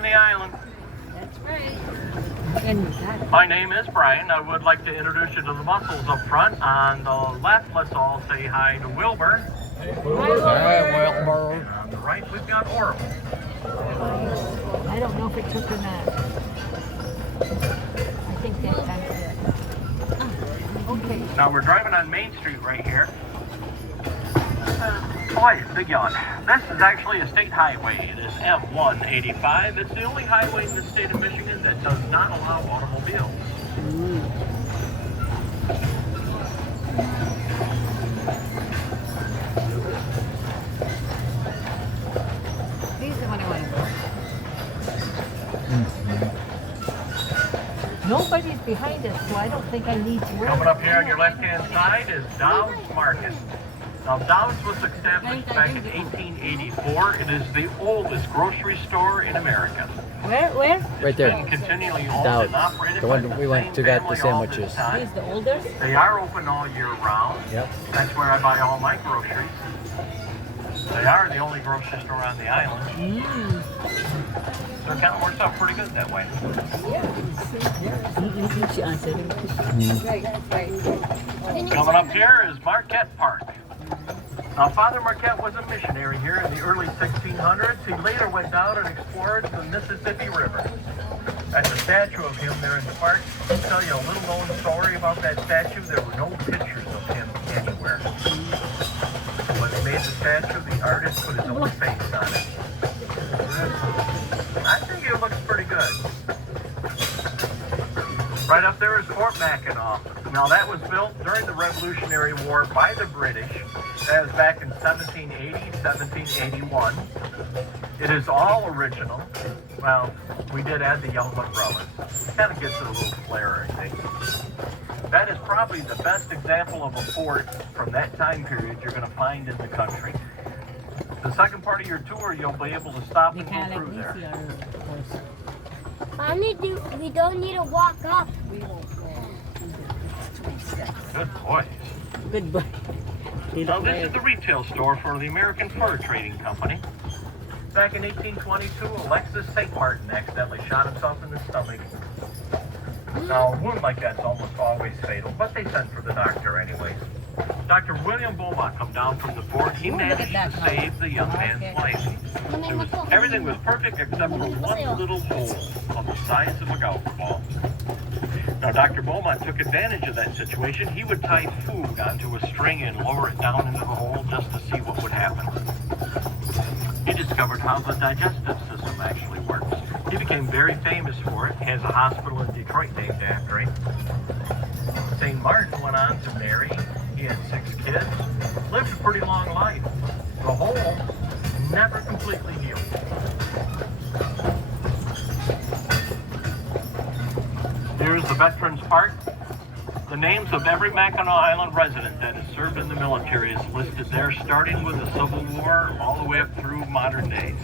on the island. That's right. And you got it. My name is Brian. I would like to introduce you to the mussels up front. On the left, let's all say hi to Wilbur. Hi, Wilbur. And on the right, we've got Orville. I don't know if it took or not. I think that time it did. Okay. Now we're driving on Main Street right here. Boy, big yawn. This is actually a state highway. It is M185. It's the only highway in the state of Michigan that does not allow automobiles. He's the one I want to go. Nobody's behind us, so I don't think I need to worry. Coming up here on your left-hand side is Dow's Market. Now, Dow's was established back in 1884. It is the oldest grocery store in America. Where? Right there. It's been continually owned Dow's. and operated The by one the we went same to got the family all this sandwiches. time. He's the oldest? They are open all year round. Yep. That's where I buy all my groceries. They are the only grocery store on the island. So it kind of works out pretty good that way. Coming up here is Marquette Park. Now, Father Marquette was a missionary here in the early 1600s. He later went down and explored the Mississippi River. That's a statue of him there in the park. I'll tell you a little known story about that statue. There were no pictures of him anywhere. When they made the statue, the artist put his own face on it. I think it looks pretty good. Right up there is Fort Mackinac. Now that was built during the Revolutionary War by the British. That was back in 1780, 1781. It is all original. Well, we did add the yellow umbrellas. It kind of gives it a little flair, I think. That is probably the best example of a fort from that time period you're going to find in the country. The second part of your tour, you'll be able to stop and go through there. Mommy, we don't need to walk up. Good boy. Good boy. Now, this is the retail store for the American Fur Trading Company. Back in 1822, Alexis St. Martin accidentally shot himself in the stomach. Now, a wound like that's almost always fatal, but they sent for the doctor anyways. Dr. William Beaumont come down from the fort. He managed to save the young man's life. Everything was perfect except for one little hole of the size of a golf ball. Now, Dr. Beaumont took advantage of that situation. He would tie food onto a string and lower it down into the hole just to see what would happen. He discovered how the digestive system actually works. He became very famous for it. He has a hospital in Detroit named after him. St. Martin went on to marry. He had 6 kids. Lived a pretty long life. The hole never completely healed. Here's the Veterans Park. The names of every Mackinac Island resident that has served in the military is listed there, starting with the Civil War all the way up through modern days.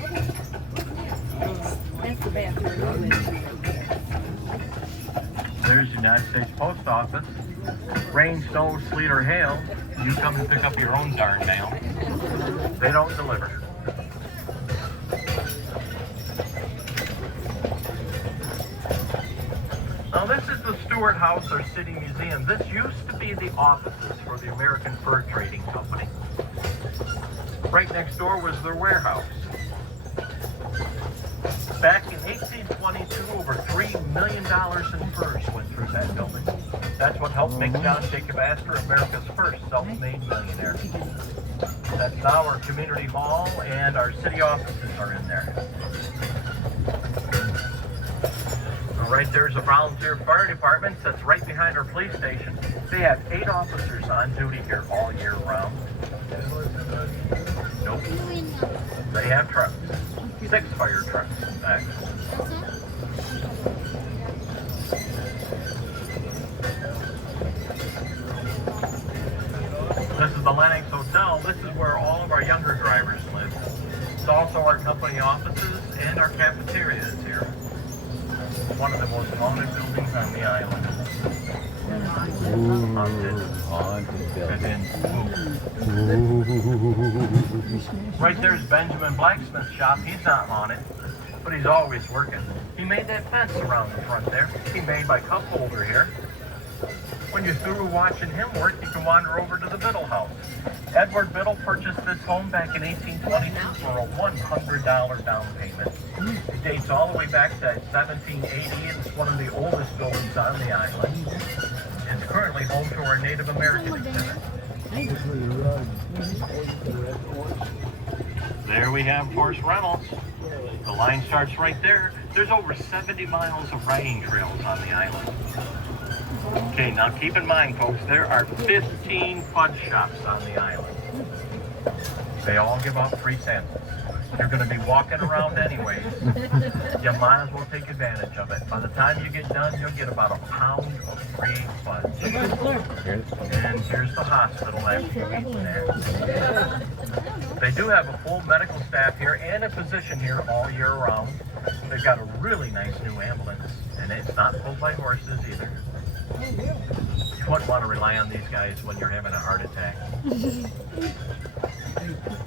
There's the United States Post Office. Rain, snow, sleet, or hail, you come and pick up your own darn mail. They don't deliver. Now, this is the Stewart House or City Museum. This used to be the offices for the American Fur Trading Company. Right next door was their warehouse. Back in 1822, over $3 million in furs went through that building. That's what helped make John Jacob Astor America's first self-made millionaire. That's now our community hall, and our city offices are in there. Right there's a volunteer fire department that's right behind our police station. They have 8 officers on duty here all year round. Nope. They have trucks. 6 fire trucks, actually. This is the Lennox Hotel. This is where all of our younger drivers live. It's also our company offices and our cafeteria is here. One of the most haunted buildings on the island. Haunted building. Right there's Benjamin Blacksmith's shop. He's not haunted. but he's always working. He made that fence around the front there. He made my cup holder here. When you're through watching him work, you can wander over to the Biddle house. Edward Biddle purchased this home back in 1822 for a $100 down payment. It dates all the way back to 1780. It's one of the oldest buildings on the island. It's currently home to our Native American exhibit. There we have horse rentals. The line starts right there. There's over 70 miles of riding trails on the island. Okay, now keep in mind, folks, there are 15 fudge shops on the island. They all give out free samples. You're going to be walking around anyways. You might as well take advantage of it. By the time you get done, you'll get about a pound of free fudge. And here's the hospital after you eat there. They do have a full medical staff here and a physician here all year round. They've got a really nice new ambulance, and it's not pulled by horses either. You wouldn't want to rely on these guys when you're having a heart attack.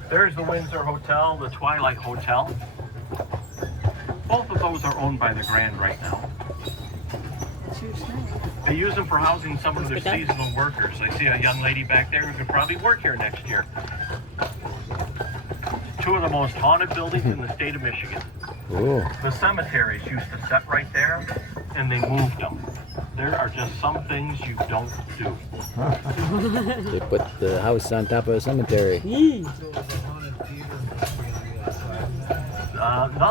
There's the Windsor Hotel, the Twilight Hotel. Both of those are owned by the Grand right now. They use them for housing some of their seasonal workers. I see a young lady back there who could probably work here next year. Two of the most haunted buildings in the state of Michigan. Ooh. The cemeteries used to set right there, and they moved them. There are just some things you don't do. They put the house on top of a cemetery. No,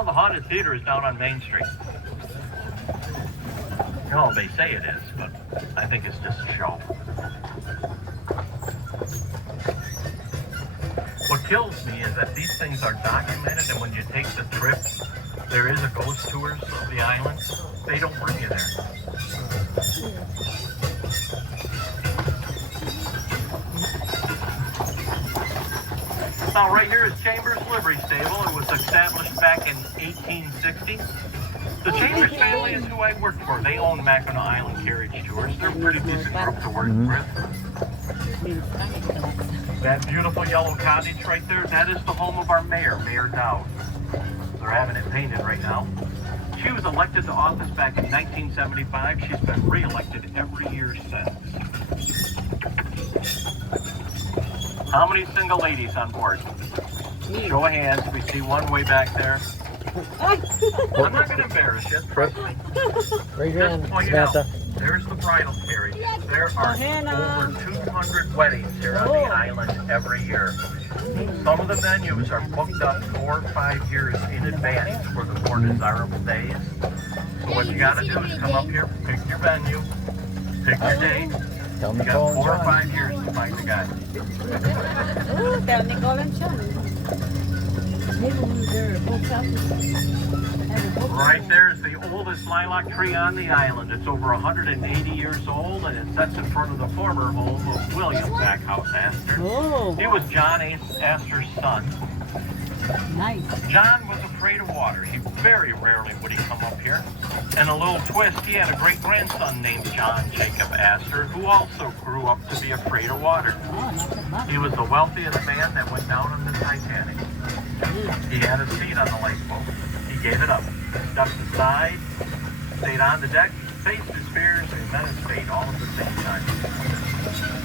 the haunted theater is down on Main Street. No, they say it is, but I think it's just a show. What kills me is that these things are documented, and when you take the trip, there is a ghost tours of the island. They don't bring you there. Now, right here is Chambers Livery Stable. It was established back in 1860. The Chambers family is who I worked for. They own Mackinac Island Carriage Tours. They're a pretty decent group to work with. That beautiful yellow cottage right there, that is the home of our mayor, Mayor Dowd. They're having it painted right now. She was elected to office back in 1975. She's been re-elected every year since. How many single ladies on board? Show of hands. We see one way back there. I'm not going to embarrass you, trust me. Raise your hand, Just point it out. Samantha. There's the bridal carriage. There are over 200 weddings here on the island every year. Some of the venues are booked up 4 or 5 years in advance for the more desirable days. So what you got to do is come up here, pick your venue, pick your date. Tell You Nicole got and 4 or John. 5 years to find the guy. Tell Nicole and John. Right there is the oldest lilac tree on the island. It's over 180 years old, and it sits in front of the former home of William Backhouse Astor. Oh, He was John Astor's son. nice. John was afraid of water. He very rarely would he come up here. And a little twist, he had a great-grandson named John Jacob Astor, who also grew up to be afraid of water. Oh, not that much. He was the wealthiest man that went down on the Titanic. He had a seat on the lifeboat. He gave it up, stepped aside, stayed on the deck, faced his fears, and met his fate all at the same time.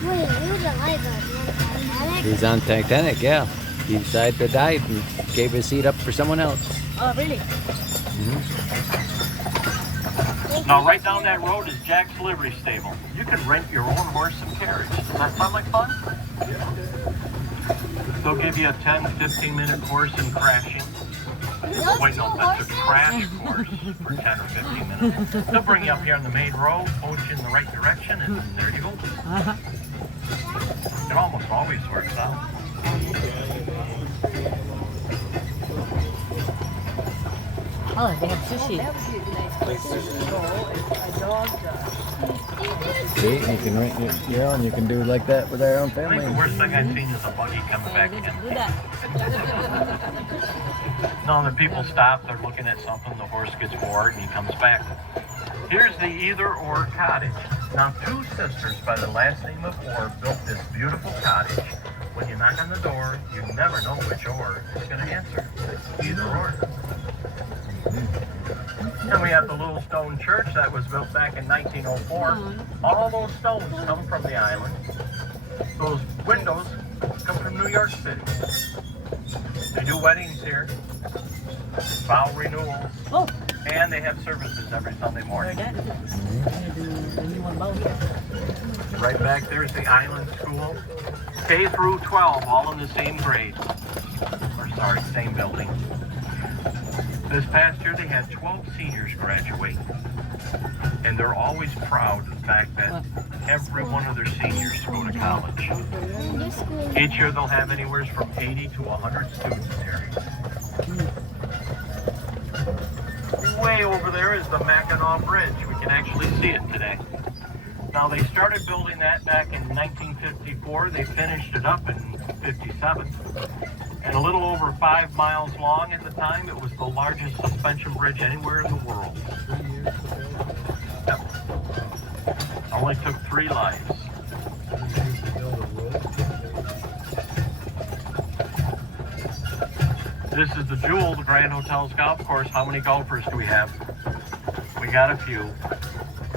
Wait, he was alive on Titanic? He's on Titanic, yeah. He decided to die and gave his seat up for someone else. Oh, really? Now, right down that road is Jack's Livery Stable. You can rent your own horse and carriage. Does that sound like fun? They'll give you a 10, 15-minute course in crashing. Wait, no, that's a crash course for 10 or 15 minutes. They'll bring you up here on the main road, point you in the right direction, and there you go. It almost always works out. Oh, they have sushi. See, you can rent your own. You can do like that with our own I family. think the worst thing I've seen is a buggy coming back in. Do that. No, the people stop, they're looking at something, the horse gets bored, and he comes back. Here's the either-or cottage. Now, 2 sisters by the last name of Orr built this beautiful cottage. When you knock on the door, you never know which Orr is going to answer. Either or. Then we have the little stone church that was built back in 1904. All those stones come from the island. Those windows come from New York City. They do weddings here, vow renewals, and they have services every Sunday morning. Right back there's the island school. K through 12, all in the same grade. Or sorry, same building. This past year they had 12 seniors graduate. And they're always proud of the fact that every one of their seniors go to college. Each year they'll have anywhere from 80 to 100 students here. Way over there is the Mackinac Bridge. We can actually see it today. Now they started building that back in 1954. They finished it up in 57. And a little over 5 miles long at the time, it was the largest suspension bridge anywhere in the world. Yep. Only took 3 lives. This is the Jewel, the Grand Hotel's golf course. How many golfers do we have? We got a few.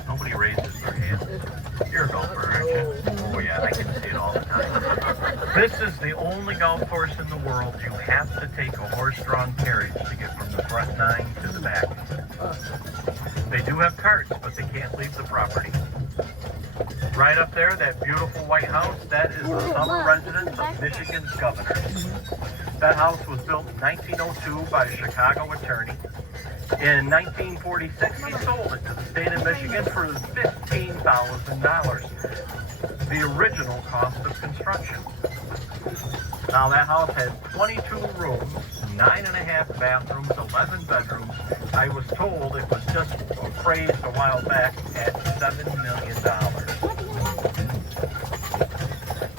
Nobody raises their hand. You're a golfer, aren't you? Oh yeah, I can see it all the time. This is the only golf course in the world you have to take a horse-drawn carriage to get from the front 9 to the back. They do have carts, but they can't leave the property. Right up there, that beautiful White House, that is the summer residence of Michigan's governor. That house was built in 1902 by a Chicago attorney. In 1946, he sold it to the state of Michigan for $15,000, the original cost of construction. Now that house had 22 rooms, 9.5 bathrooms, 11 bedrooms. I was told it was just appraised a while back at $7 million.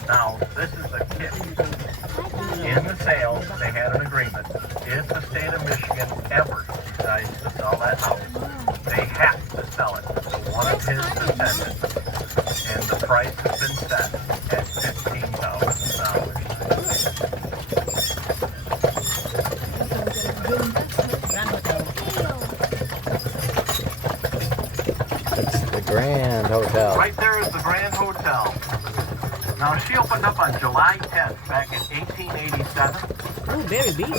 Now, this is a kick. In the sale, they had an agreement. If the state of Michigan ever decides to sell that house, they have to sell it to one of his descendants. And the price has been set at $15,000. That's the Grand Hotel. Right there is the Grand Hotel. Now, she opened up on July 10th back in 1887. Oh, very big.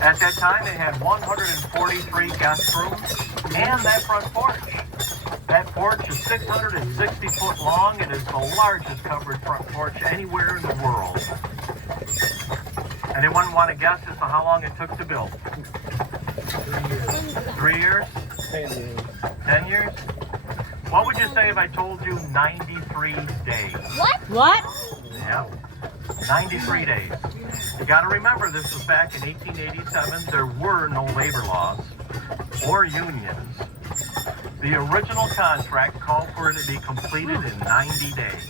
At that time, it had 143 guest rooms and that front porch. That porch is 660 foot long and is the largest covered front porch anywhere in the world. Anyone want to guess as to how long it took to build? 3 years? 10 years. 10 years? What would you say if I told you 93 days? What? Yeah, 93 days. You got to remember, this was back in 1887. There were no labor laws or unions. The original contract called for it to be completed in 90 days.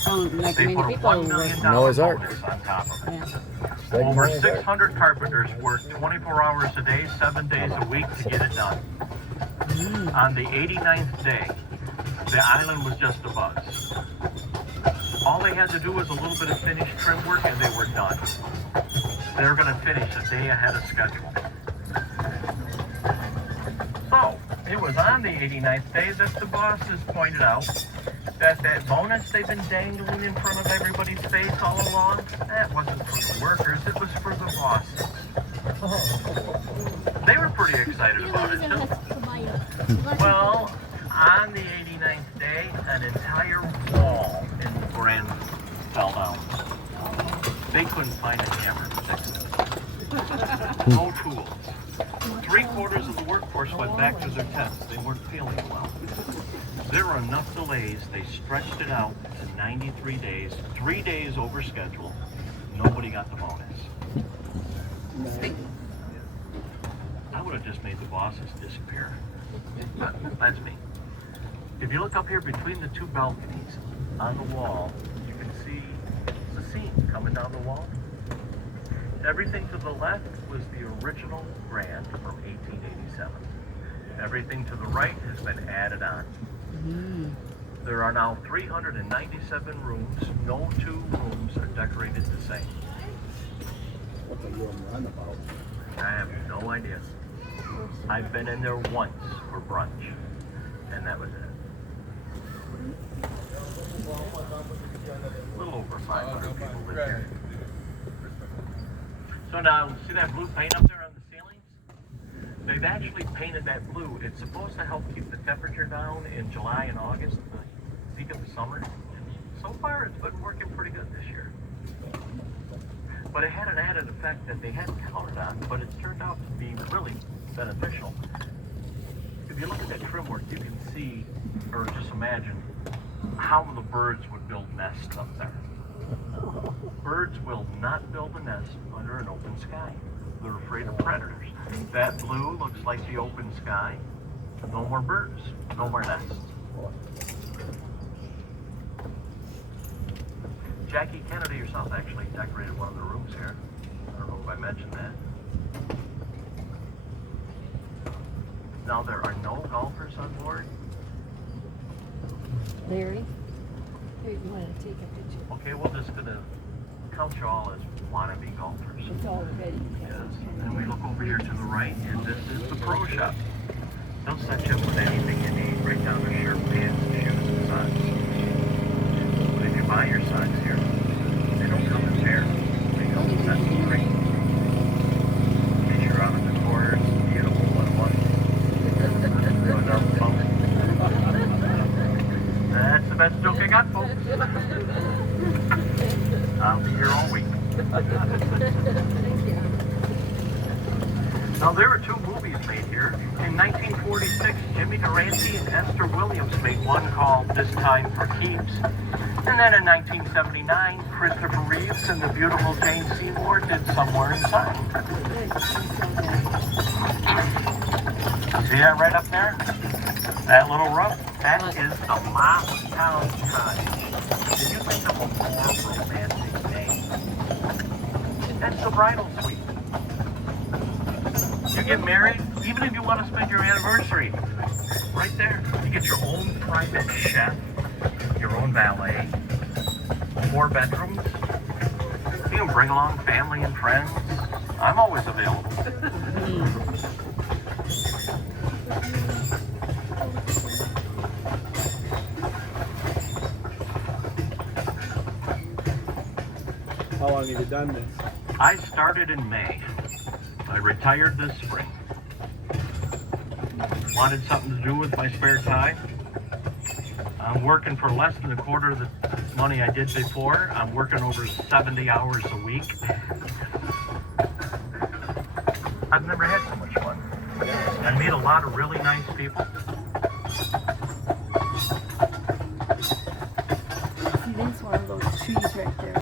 So, like They many put a people $1 million Noah's Ark. bonus on top of it. Yeah. Over 600 carpenters worked 24 hours a day, 7 days a week to get it done. On the 89th day, the island was just a buzz. All they had to do was a little bit of finished trim work and they were done. They were going to finish a day ahead of schedule. So, it was on the 89th day that the bosses pointed out that bonus they've been dangling in front of everybody's face all along, that wasn't for the workers, it was for the bosses. They were pretty excited about it too. Well, on the 89th day, an entire wall in the Grand fell down. They couldn't find a hammer to fix it. No tools. 3/4 of the workforce went back to their tents. They weren't feeling well. There were enough delays, they stretched it out to 93 days, 3 days over schedule. Nobody got the bonus. I would have just made the bosses disappear. But that's me. If you look up here between the 2 balconies on the wall, you can see the scene coming down the wall. Everything to the left was the original Grand from 1887. Everything to the right has been added on. There are now 397 rooms. No 2 rooms are decorated the same. What are you on about? I have no idea. I've been in there once for brunch, and that was it. A little over 500 people live here. So now, see that blue paint up there on the ceilings? They've actually painted that blue. It's supposed to help keep the temperature down in July and August, the peak of the summer. So far, it's been working pretty good this year. But it had an added effect that they hadn't counted on, but it turned out to be really beneficial. If you look at that trim work, you can see, or just imagine, how the birds would build nests up there. Birds will not build a nest under an open sky. They're afraid of predators. That blue looks like the open sky. No more birds, no more nests. Jackie Kennedy herself actually decorated one of the rooms here. I don't know if I mentioned that. Now there are no golfers on board. Larry, here, you want to take a picture? Okay, we're just gonna count you all as wannabe golfers. It's all ready. Yes. And we look over here to the right, and this is the pro shop. They'll set you up with anything you need, right down to shirt, pants, shoes, and socks. But if you buy your socks here, they don't come in pairs. They come in sets of 3. In case you're out of the course, beautiful one. That's the best joke I got, folks. I'll be here all week. Now, there were 2 movies made here. In 1946, Jimmy Durante and Esther Williams made one called This Time for Keeps. And then in 1979, Christopher Reeves and the beautiful Jane Seymour did Somewhere Inside. See that right up there? That little roof? That is the Moscow Cottage. Did you think of a more romantic name? That's the bridal suite. You get married, even if you want to spend your anniversary, right there. You get your own private chef, your own valet, 4 bedrooms. You can bring along family and friends. I'm always available. How long have you done this? I started in May. I retired this spring. Wanted something to do with my spare time. I'm working for less than a quarter of the money I did before. I'm working over 70 hours a week. I've never had so much fun. I meet a lot of really nice people. See, there's one of those trees right there.